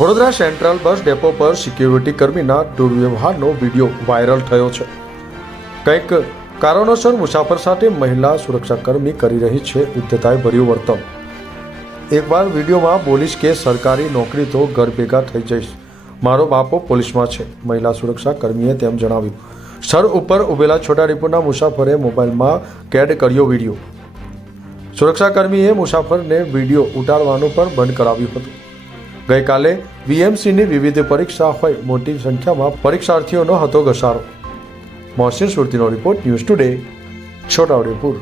Vadodara central bus depot પર security કર્મીના દુર્વ્યવહારનો video viral થયો છે। કંઈક કારણોસર મુસાફર સાથે મહિલા સુરક્ષાકર્મી કરી રહી છે ઉદ્ધતાઈભર્યું વર્તન। એકવાર વિડીયોમાં બોલીશ કે સરકારી નોકરી તો ઘર ભેગા થઈ જઈશ, મારો બાપો પોલીસમાં છે, મહિલા સુરક્ષાકર્મીએ તેમ જણાવ્યું। સ્થળ ઉપર ઉભેલા છોટાઉદેપુરના મુસાફરે મોબાઈલમાં કેદ કર્યો વિડીયો। સુરક્ષાકર્મીએ મુસાફરને વિડીયો ઉતારવાનું પણ બંધ કરાવ્યું હતું। ગઈકાલે વીએમસીની વિવિધ પરીક્ષા હોય મોટી સંખ્યામાં પરીક્ષાર્થીઓનો હતો ઘસારો। મોહસિન સુરતીનો રિપોર્ટ, ન્યૂઝ ટુડે, છોટાઉદેપુર।